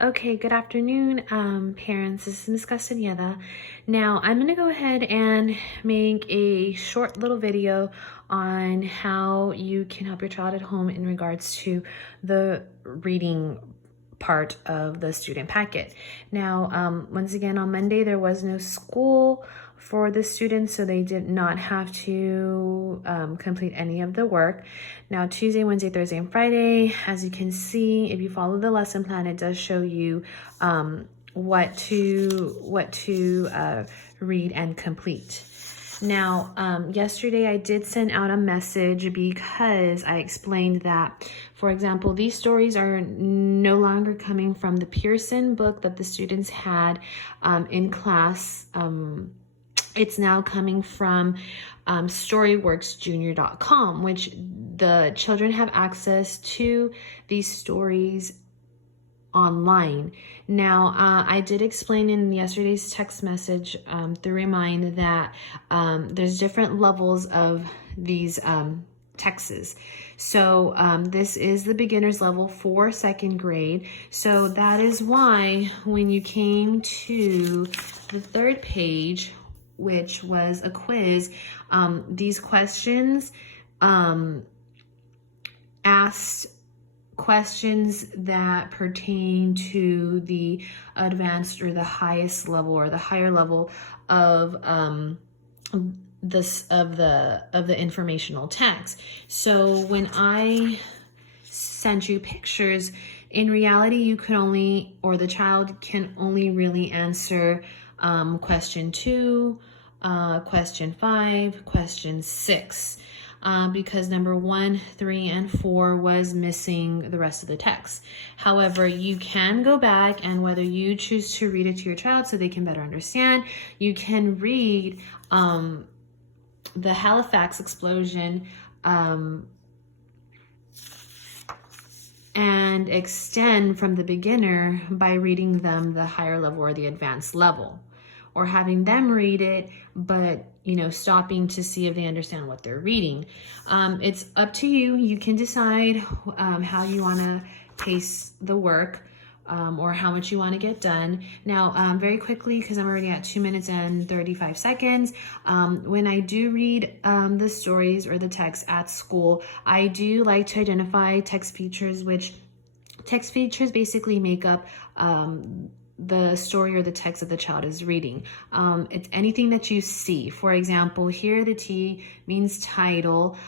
Okay, good afternoon, parents. This is Ms. Castaneda. Now, I'm going to go ahead and make a short little video on how you can help your child at home in regards to the reading part of the student packet. Now, once again, on Monday, there was no school for the students, so they did not have to complete any of the work. Now, Tuesday, Wednesday, Thursday, and Friday, as you can see, if you follow the lesson plan, it does show you what to read and complete. Now, yesterday I did send out a message because I explained that, for example, these stories are no longer coming from the Pearson book that the students had in class. It's now coming from storyworksjunior.com, which the children have access to these stories online. Now, I did explain in yesterday's text message through Remind that there's different levels of these texts. So this is the beginner's level for second grade. So that is why when you came to the third page, which was a quiz, these questions asked questions that pertain to the advanced or the highest level or the higher level of the informational text. So when I sent you pictures, in reality you could only, or the child can only really answer question 2, question 5, question 6. Because number 1, 3, and 4 was missing the rest of the text. However, you can go back, and whether you choose to read it to your child so they can better understand, you can read the Halifax explosion and extend from the beginner by reading them the higher level or the advanced level, or having them read it, but stopping to see if they understand what they're reading. It's up to you. You can decide how you want to pace the work or how much you want to get done. Now, very quickly, because I'm already at 2 minutes and 35 seconds, when I do read the stories or the text at school, I do like to identify text features, which text features basically make up the story or the text that the child is reading. It's anything that you see. For example, here the T means title.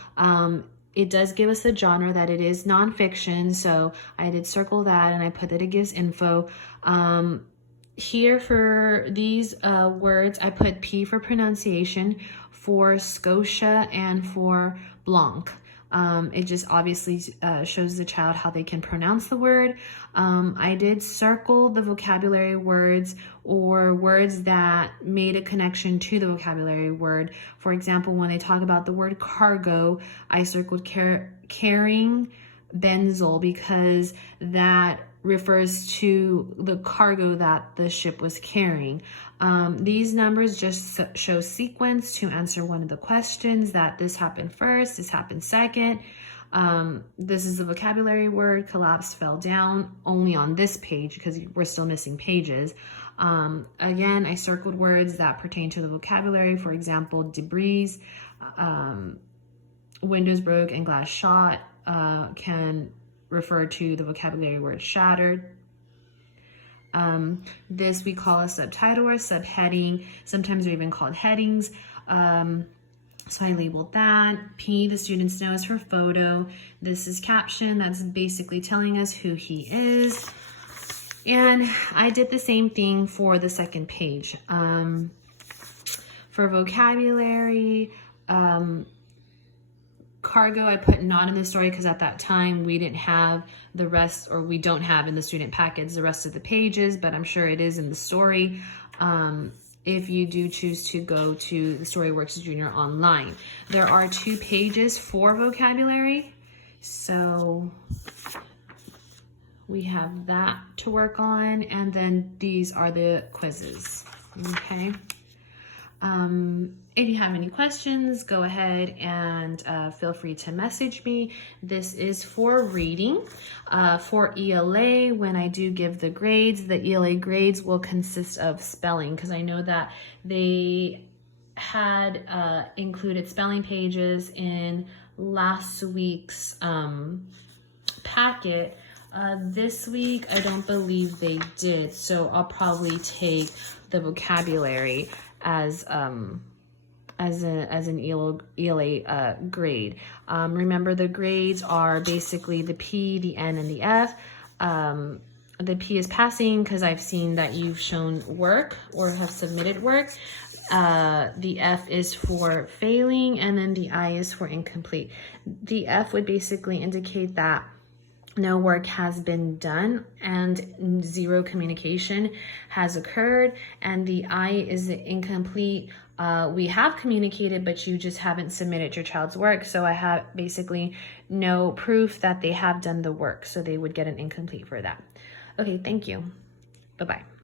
It does give us the genre that it is nonfiction, so I did circle that and I put that it gives info. Here for these words, I put P for pronunciation, for Scotia, and for Blanc. It just obviously shows the child how they can pronounce the word. I did circle the vocabulary words or words that made a connection to the vocabulary word. For example, when they talk about the word cargo, I circled carrying benzol because that refers to the cargo that the ship was carrying. These numbers just show sequence to answer one of the questions, that this happened first, this happened second. This is the vocabulary word, collapsed, fell down, only on this page because we're still missing pages. Again, I circled words that pertain to the vocabulary. For example, debris, windows broke, and glass shot can refer to the vocabulary word shattered. This we call a subtitle or subheading. Sometimes they're even called headings. So I labeled that. P, the students know, is for photo. This is caption. That's basically telling us who he is. And I did the same thing for the second page. For vocabulary, cargo, I put not in the story because at that time we didn't have the rest, or we don't have in the student package the rest of the pages, but I'm sure it is in the story if you do choose to go to the Storyworks Junior online. There are 2 pages for vocabulary, so we have that to work on, and then these are the quizzes, okay? If you have any questions, go ahead and feel free to message me. This is for reading. For ELA, when I do give the grades, the ELA grades will consist of spelling, because I know that they had included spelling pages in last week's packet. This week, I don't believe they did, so I'll probably take the vocabulary as an ELA grade. Remember, the grades are basically the P, the N, and the F. The P is passing because I've seen that you've shown work or have submitted work. The F is for failing, and then the I is for incomplete. The F would basically indicate that no work has been done and zero communication has occurred, and the I is incomplete. We have communicated, but you just haven't submitted your child's work, so I have basically no proof that they have done the work, so they would get an incomplete for that. Okay, thank you. Bye-bye.